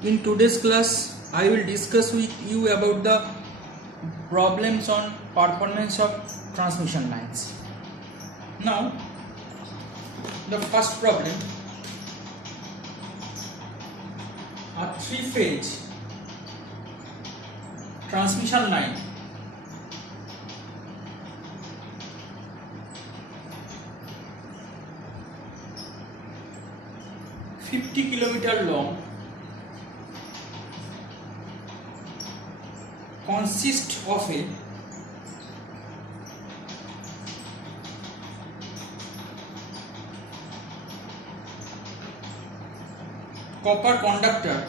In today's class, I will discuss with you about the problems on performance of transmission lines. Now, the first problem, a three-phase transmission line (50 km) long consists of a copper conductor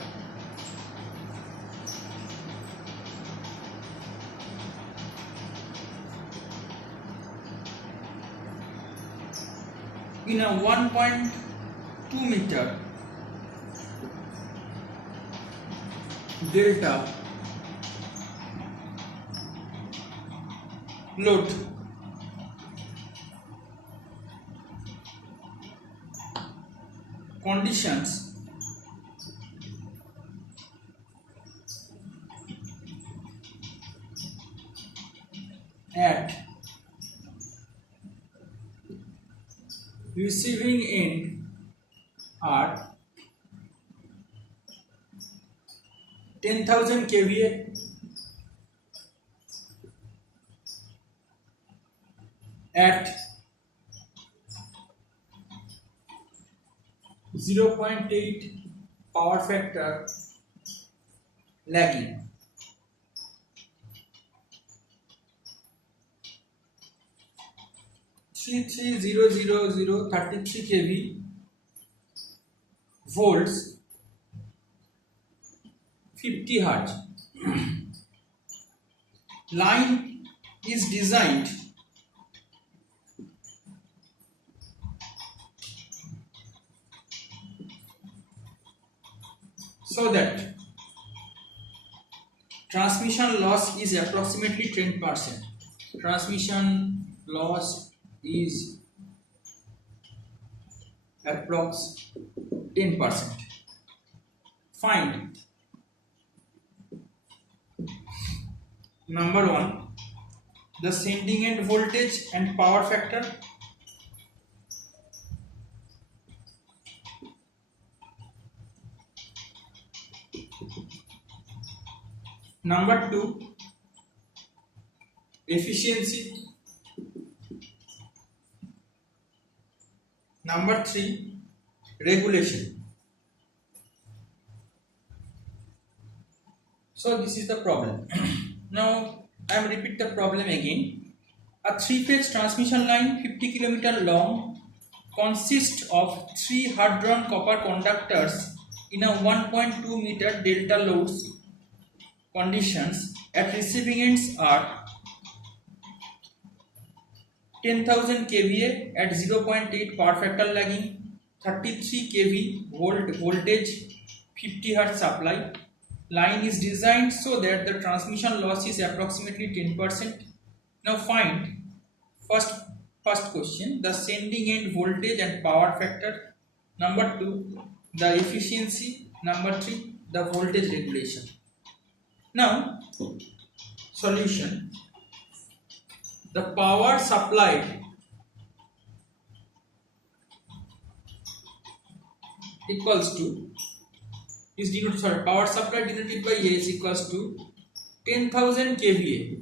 in a 1.2 meter delta load conditions at receiving end are 10,000 kVA at 0.8 power factor lagging. Three 33 kV volts 50 Hz. Line is designed so that transmission loss is approximately 10%. Transmission loss is approx 10%. Find number 1, the sending end voltage and power factor. Number 2, efficiency. Number 3, regulation. So this is the problem. Now I am repeat the problem again. A three-phase transmission line 50 km long consists of 3 hard-drawn copper conductors in a 1.2 meter delta loads. Conditions at receiving ends are 10,000 kVA at 0.8 power factor lagging, 33 kV voltage, 50 Hz supply. Line is designed so that the transmission loss is approximately 10%. Now find first question, the sending end voltage and power factor. Number 2, the efficiency. Number 3, the voltage regulation. Now solution. The power supplied equals to is denoted, sorry, power supply denoted by A is equals to 10,000 kVA.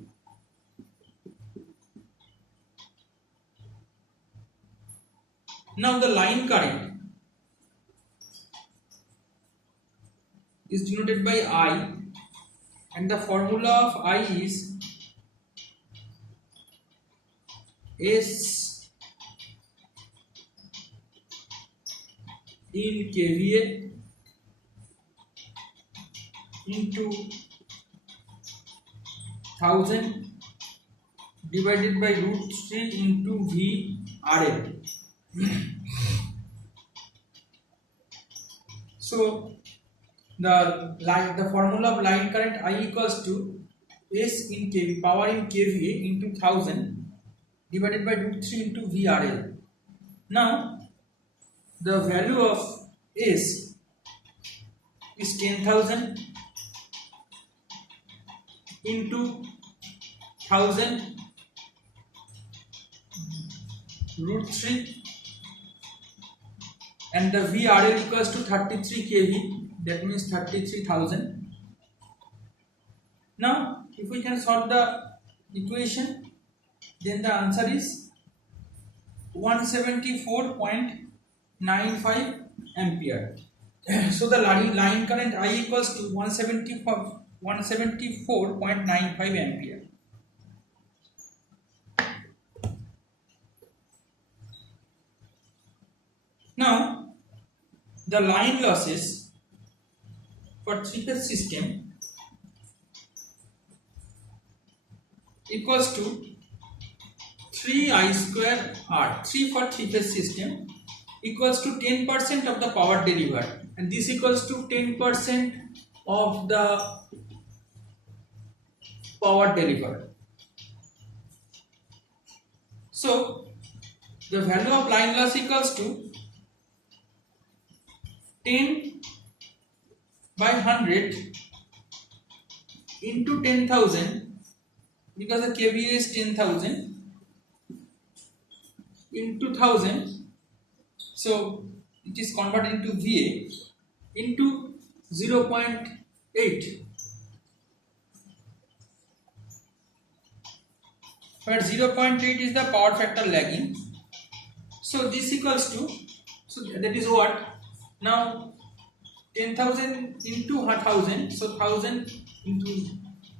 Now the line current is denoted by I, and the formula of I is S in kVA into 1000 divided by √3 into VRL. So the formula of line current I equals to S in kV, power in kVA into 1000 divided by √3 into VRL. Now the value of S is 10,000 into 1000 root 3, and the VRL equals to 33 kV, that means 33,000. Now if we can solve the equation, then the answer is 174.95 ampere. So the line current I equals to 174.95 ampere. Now the line losses for three-phase system equals to 3I square R, 3 for three-phase system, equals to 10% of the power delivered, and this equals to 10% of the power delivered. So the value of line loss equals to 10 by 100 into 10,000, because the kVA is 10,000, into 1000, so it is converted into VA, into 0.8, where 0.8 is the power factor lagging. So this equals to, so that is what, now 10,000 into 1000, so 1000 into,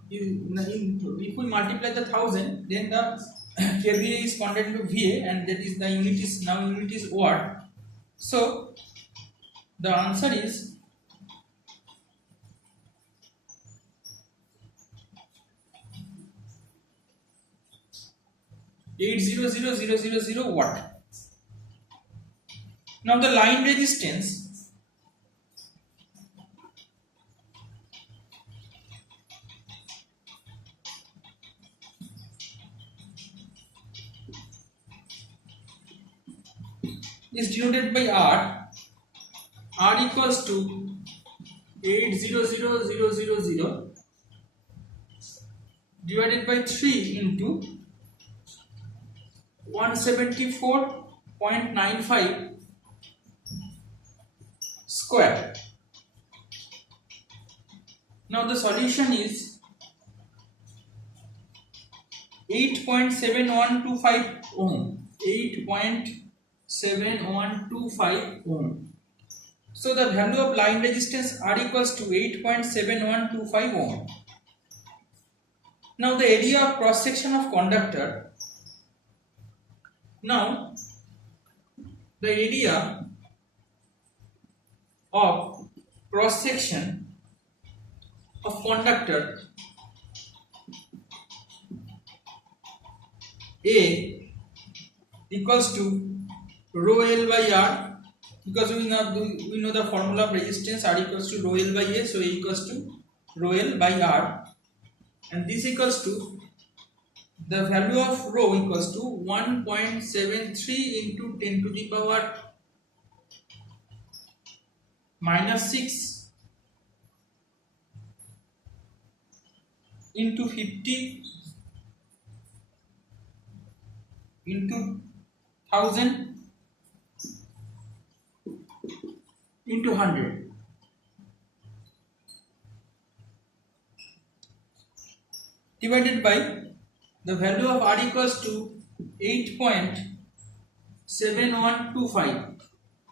if we multiply the 1000, then the kVA is converted to VA, and that is the unit is, now unit is watt. So the answer is 800,000 watt. Now the line resistance is denoted by R. R equals to 800,000 divided by 3 into 174.95 square. Now the solution is 8.7125 ohm. 8.7125 ohm. So the value of line resistance R equals to 8.7125 ohm. Now the area of cross section of conductor. Now the area of cross section of conductor A equals to rho L by R, because we know the formula of resistance, R equals to rho L by A, so A equals to rho L by R, and this equals to the value of rho equals to 1.73 into 10 to the power minus 6 into 50 into 1000 into 100. Divided by the value of R equals to 8.7125.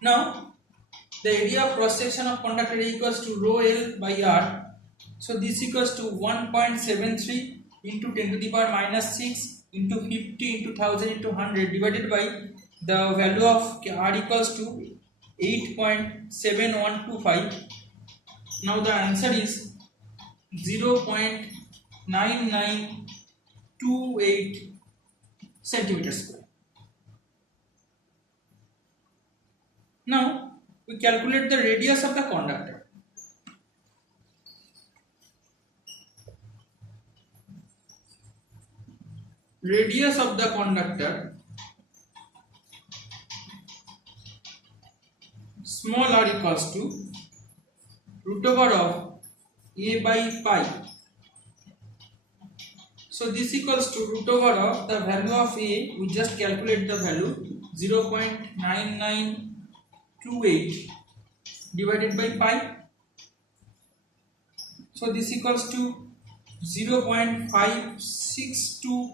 Now the area of cross section of conductor equals to rho L by R, so this equals to 1.73 into 10 to the power minus 6 into 50 into 1000 into 100 divided by the value of R equals to 8.7125. Now the answer is 0.9928 centimeter square. Now we calculate the radius of the conductor. Radius of the conductor small r equals to root over of a by pi. So this equals to root over of the value of a, we just calculate the value 0.9928 divided by pi. So this equals to 0.562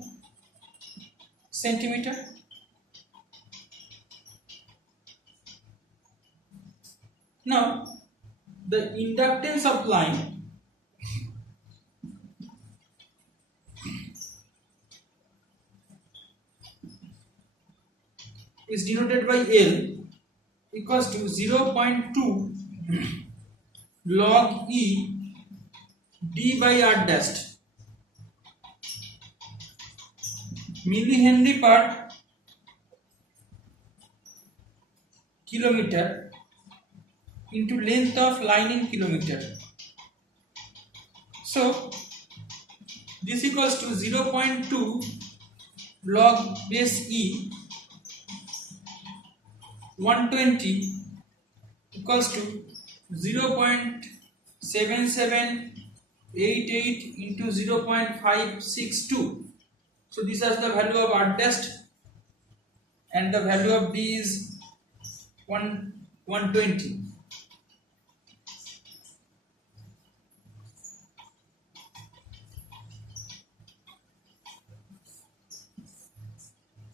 centimeter. Now the inductance of line is denoted by L equals to 0.2 log E d by r dashed millihenry per kilometer into length of line in kilometer. So this equals to 0.2 log base E 120 equals to 0.7788 into 0.562. So this is the value of r dash and the value of d is 120.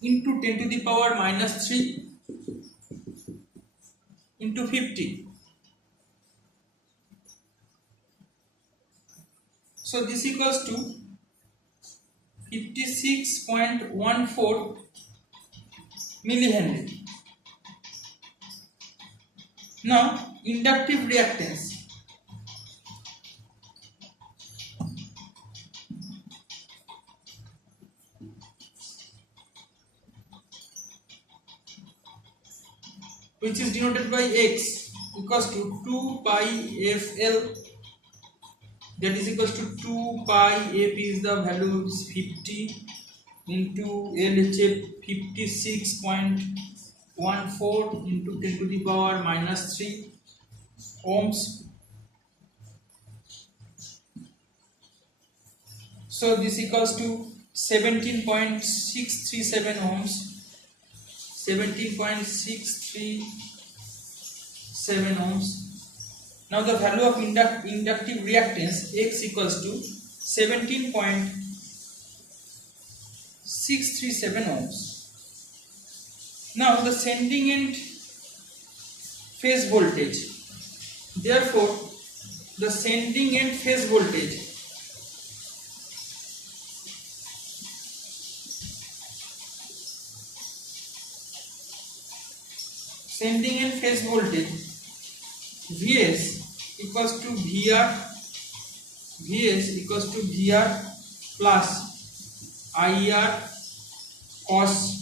Into 10 to the power minus 3 into 50. So this equals to 56.14 millihenry. Now inductive reactance. Which is denoted by x equals to 2 pi fl, that is equals to 2 pi f is the value is 50 into LHF 56.14 into 10 to the power minus 3 ohms. So this equals to 17.637 ohms. 17.637 ohms. Now the value of inductive reactance x equals to 17.637 ohms. Now the sending end phase voltage. Therefore, the sending end phase voltage Vs equals to VR plus IR cos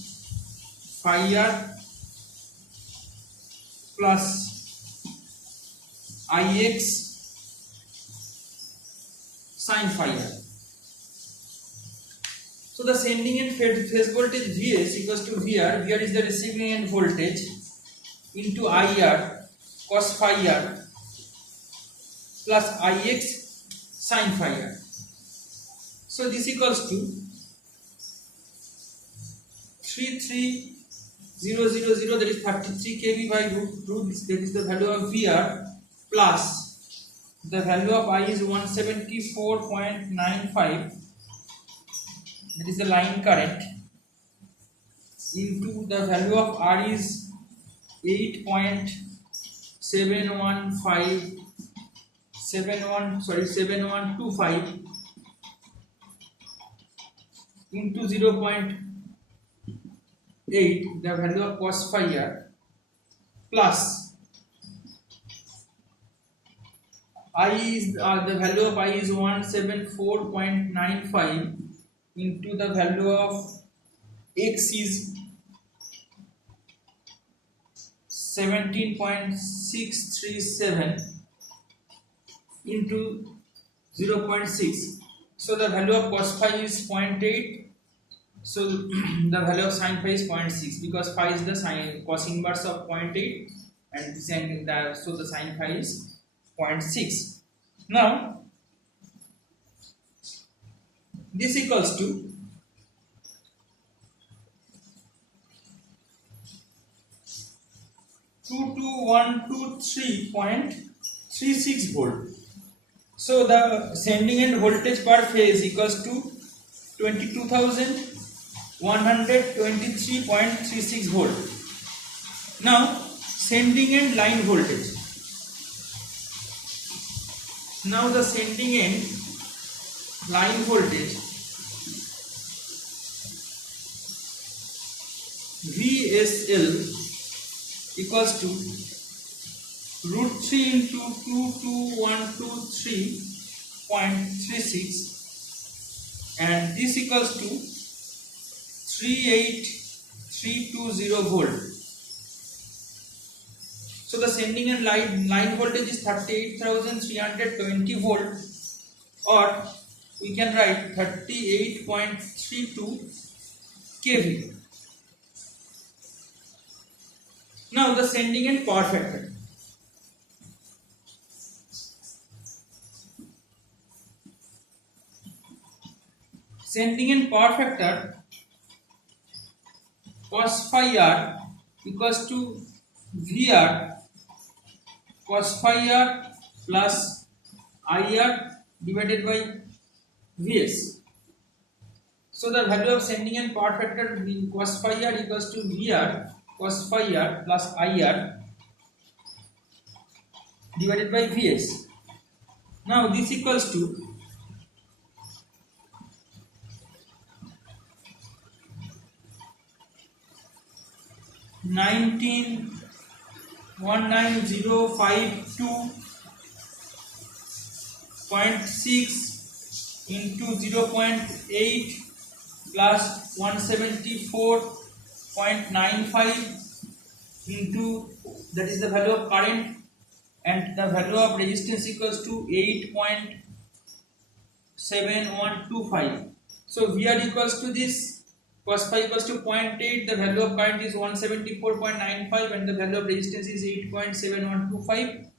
phi r plus IX sin phi r. So the sending end phase voltage Vs equals to VR. VR is the receiving end voltage into IR cos phi r plus Ix sin phi r. So this equals to 33000, that is 33 kV by root, that is the value of VR, plus the value of I is 174.95, that is the line current, into the value of R is 7.725 into 0.8, the value of cos phi r, plus I is the value of I is 174.95 into the value of x is 17.637 into 0.6. So the value of cos phi is 0.8. So the value of sin phi is 0.6, because phi is the cos inverse of 0.8, and so the sin phi is 0.6. Now this equals to 22123.36 volt. So the sending end voltage per phase equals to 22,123.36 volt. Now sending end line voltage. Now the sending end line voltage VSL equals to root 3 into 22123.36, and this equals to 38320 volt. So the sending end line voltage is 38,320 volt, or we can write 38.32 kV. Now the sending end power factor. Sending end power factor cos phi r equals to VR cos phi r plus IR divided by Vs. So the value of sending end power factor cos phi r equals to VR cos phi r plus IR divided by Vs. Now this equals to 19,19052.6 into 0.8 plus 174.95 into, that is the value of current, and the value of resistance equals to 8.7125. So VR equals to this, cos phi equals to 0.8, the value of current is 174.95, and the value of resistance is 8.7125,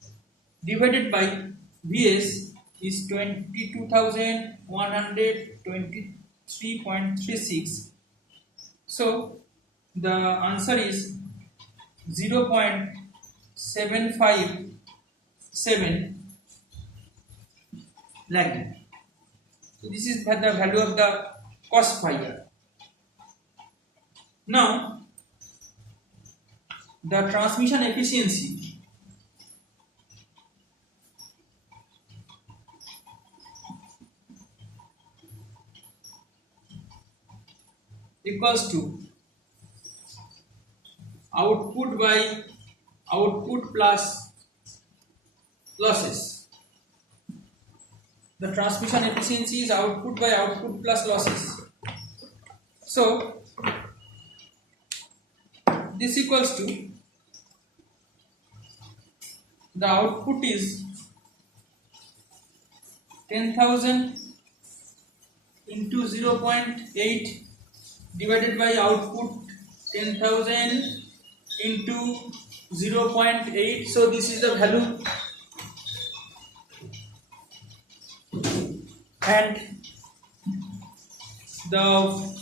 divided by Vs is 22,123.36. So the answer is 0.757 lagging. So this is the value of the cos phi r. Now the transmission efficiency equals to output by output plus losses. The transmission efficiency is output by output plus losses. So this equals to, the output is 10,000 into 0.8 divided by output 10,000 into 0.8. So this is the value, and the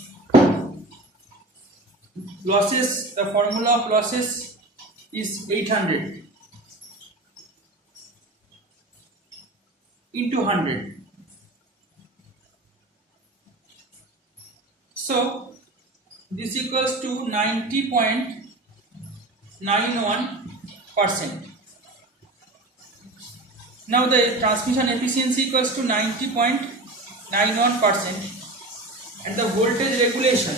losses, the formula of losses is 800 into 100. So this equals to 90.91%. Now the transmission efficiency equals to 90.91%, and the voltage regulation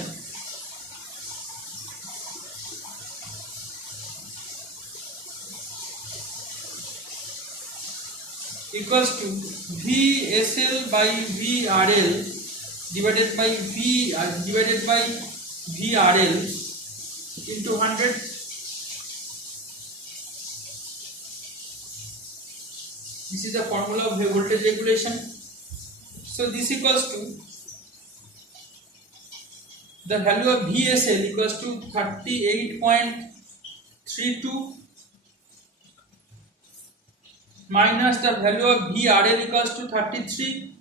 equals to VSL by VRL divided by VRL into 100. This is the formula of voltage regulation. So this equals to, the value of VSL equals to 38.32 minus the value of VRL equals to 33,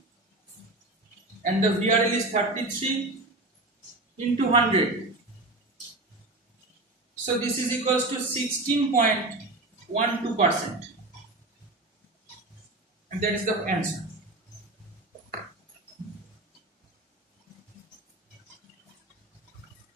and the VRL is 33 into 100. So this is equals to 16.12%, and that is the answer.